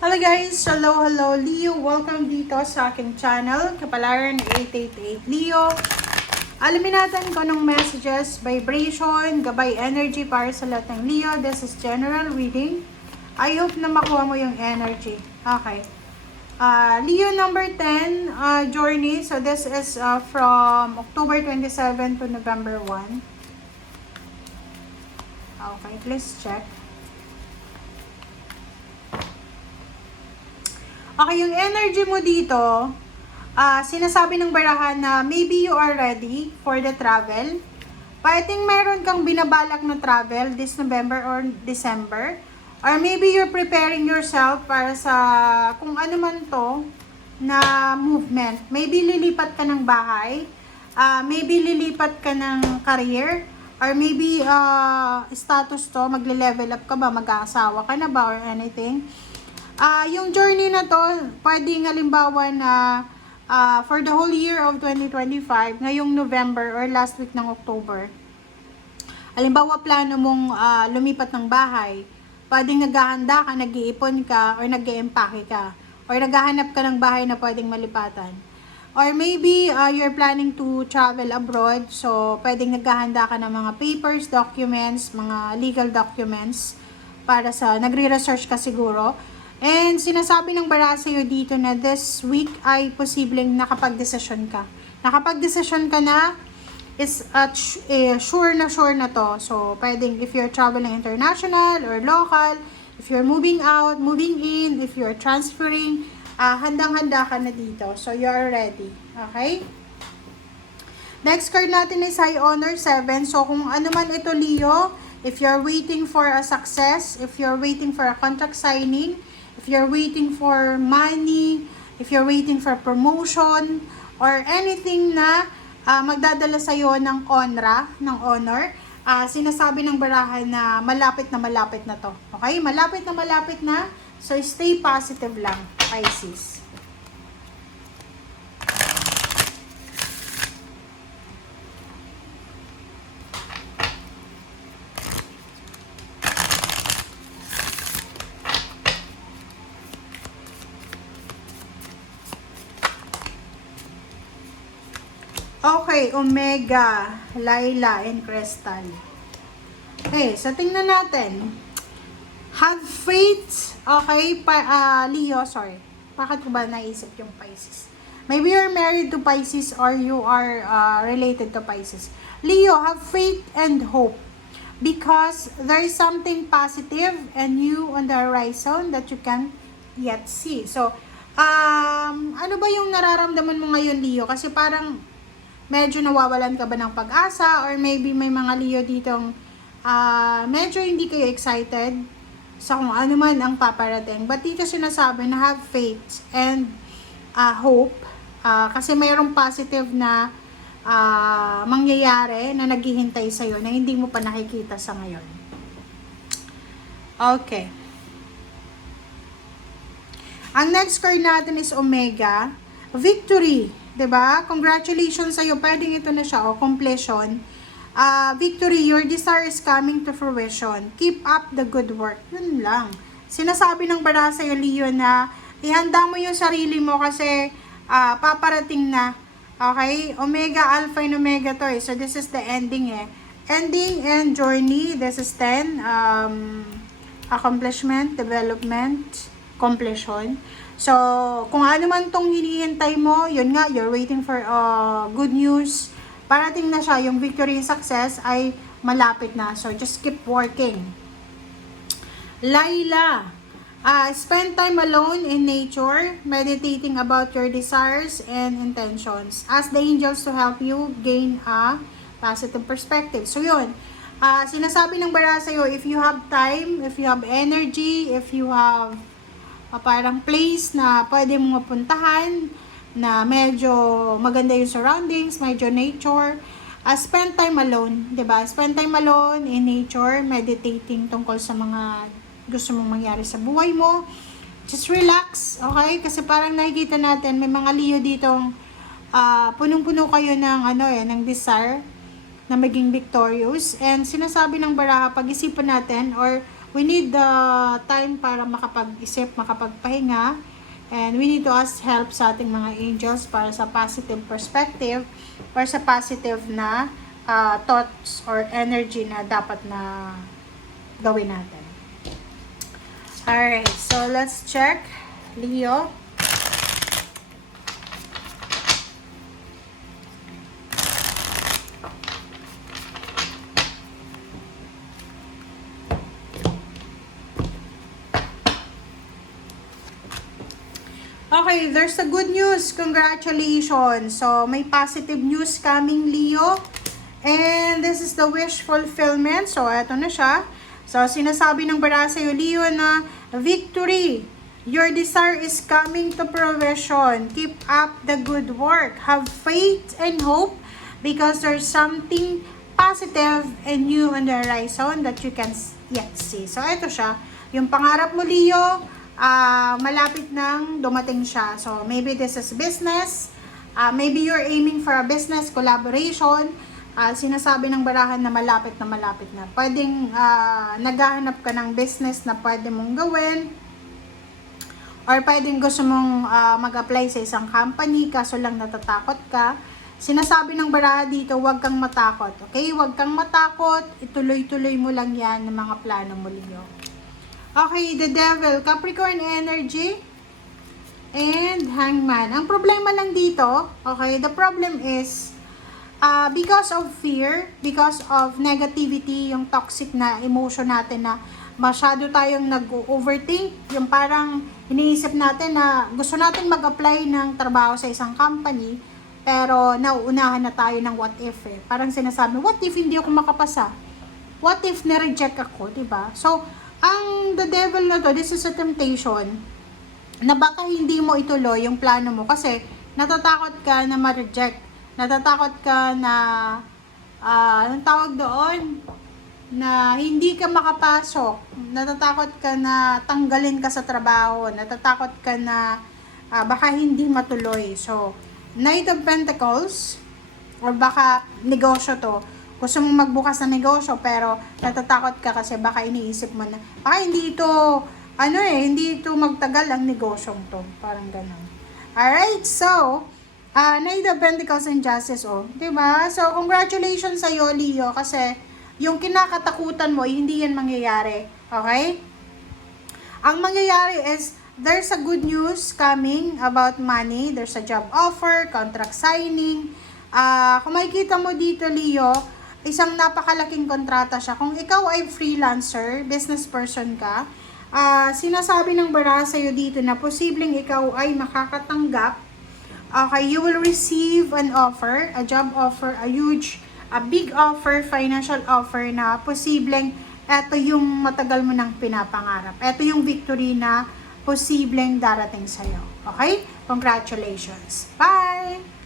Hello guys! Hello Leo! Welcome dito sa aking channel, Kapalaran 888 Leo. Alamin natin kung anong messages, vibration, gabay energy para sa lahat ng Leo. This is general reading. I hope na makuha mo yung energy. Okay. Leo number 10, journey. So this is from October 27 to November 1. Okay, please check. Okay, yung energy mo dito, sinasabi ng barahan na maybe you are ready for the travel. Pwedeng meron kang binabalak na travel this November or December. Or maybe you're preparing yourself para sa kung ano man to na movement. Maybe lilipat ka ng bahay. Maybe lilipat ka ng career. Or maybe status to, magle-level up ka ba, mag-aasawa ka na ba or anything. Yung journey na to, pwedeng halimbawa na for the whole year of 2025, ngayong November or last week ng October. Halimbawa, plano mong lumipat ng bahay. Pwedeng naghahanda ka, nag-iipon ka, or nag-i-empake ka. Or naghahanap ka ng bahay na pwedeng malipatan. Or maybe you're planning to travel abroad. So, pwedeng naghahanda ka ng mga papers, documents, mga legal documents para sa nagre-research ka siguro. And sinasabi ng baraha sa'yo dito na this week ay posibleng nakapag-desisyon ka. Nakapag-desisyon ka na is sure na to. So, pwedeng if you're traveling international or local, if you're moving out, moving in, if you're transferring, handang-handa ka na dito. So, you are ready. Okay? Next card natin is High Honor 7. So, kung ano man ito, Leo, if you're waiting for a success, if you're waiting for a contract signing, if you're waiting for money, if you're waiting for promotion, or anything na magdadala sa'yo ng honor, sinasabi ng barahan na malapit na to. Okay? Malapit na. So, stay positive lang, Pisces. Okay, Omega, Laila, and Crystal. Okay, so tingnan natin. Have faith. Okay, Leo, sorry. Bakit ko ba naisip yung Pisces? Maybe you're married to Pisces or you are related to Pisces. Leo, have faith and hope. Because there is something positive and new on the horizon that you can't yet see. So, ano ba yung nararamdaman mo ngayon, Leo? Kasi parang medyo nawawalan ka ba ng pag-asa or maybe may mga Leo ditong medyo hindi kayo excited sa kung ano man ang paparating. But dito sinasabi na have faith and hope kasi mayroong positive na mangyayari na naghihintay sa'yo na hindi mo pa nakikita sa ngayon. Okay. Ang next card natin is Omega. Victory. 'Di ba? Congratulations sa iyo. Pwedeng ito na siya, completion. Victory, your desire is coming to fruition. Keep up the good work. Yun lang. Sinasabi ng baraha sa iyo, Leo, na ihanda mo yung sarili mo kasi paparating na. Okay? Omega, Alpha, and Omega to eh. So, this is the ending eh. Ending and journey. This is 10. Accomplishment, development, completion. So, kung ano man tong hinihintay mo, yun nga, you're waiting for good news. Parating na siya, yung victory and success ay malapit na. So, just keep working. Laila, spend time alone in nature, meditating about your desires and intentions. Ask the angels to help you gain a positive perspective. So, yun. Sinasabi ng baraha sa'yo, if you have time, if you have energy, if you have parang place na pwede mong mapuntahan na medyo maganda yung surroundings, medyo nature. Spend time alone, 'di ba? Spend time alone in nature, meditating tungkol sa mga gusto mong mangyari sa buhay mo. Just relax, okay? Kasi parang nakikita natin may mga Leo ditong punong-puno kayo ng ng desire na maging victorious. And sinasabi ng baraha, pag-isipan natin or we need the time para makapag-isip, makapagpahinga, and we need to ask help sa ating mga angels para sa positive perspective or sa positive na thoughts or energy na dapat na gawin natin. Alright, so let's check Leo. Okay, there's a good news. Congratulations. So, may positive news coming, Leo. And this is the wish fulfillment. So, eto na siya. So, sinasabi ng bara sa'yo, Leo, na victory. Your desire is coming to fruition. Keep up the good work. Have faith and hope because there's something positive and new on the horizon that you can yet see. So, eto siya. Yung pangarap mo, Leo, malapit nang dumating siya. So, maybe this is business. Maybe you're aiming for a business collaboration. Sinasabi ng barahan na malapit na. Pwedeng naghahanap ka ng business na pwede mong gawin. Or pwedeng gusto mong mag-apply sa isang company kaso lang natatakot ka. Sinasabi ng baraha dito, huwag kang matakot. Okay? Huwag kang matakot. Ituloy-tuloy mo lang yan ng mga plano mo, Leo. Okay, the devil, Capricorn energy, and hangman. Ang problema lang dito, okay, the problem is, because of fear, because of negativity, yung toxic na emotion natin na masyado tayong nag-overthink, yung parang iniisip natin na gusto natin mag-apply ng trabaho sa isang company, pero nauunahan na tayo ng what if eh. Parang sinasabi, what if hindi ako makapasa? What if na-reject ako, diba? So, ang the devil na to, this is a temptation na baka hindi mo ituloy yung plano mo kasi natatakot ka na ma-reject. Natatakot ka na anong tawag doon? Na hindi ka makapasok. Natatakot ka na tanggalin ka sa trabaho. Natatakot ka na baka hindi matuloy. So, Knight of Pentacles or baka negosyo to. Gusto mong magbukas ng negosyo pero natatakot ka kasi baka iniisip mo na hindi ito hindi ito magtagal ang negosyong to. Parang ganun. Alright, so Knight of Pentacles and Justice, diba? So, congratulations sa iyo, Leo, kasi yung kinakatakutan mo, hindi yan mangyayari. Okay? Ang mangyayari is, there's a good news coming about money. There's a job offer, contract signing. Kung makikita mo dito, Leo, isang napakalaking kontrata siya. Kung ikaw ay freelancer, business person ka, sinasabi ng bara sa'yo dito na posibleng ikaw ay makakatanggap. Okay, you will receive an offer, a job offer, a big offer, financial offer na posibleng eto yung matagal mo nang pinapangarap. Eto yung victory na posibleng darating sa'yo. Okay? Congratulations. Bye!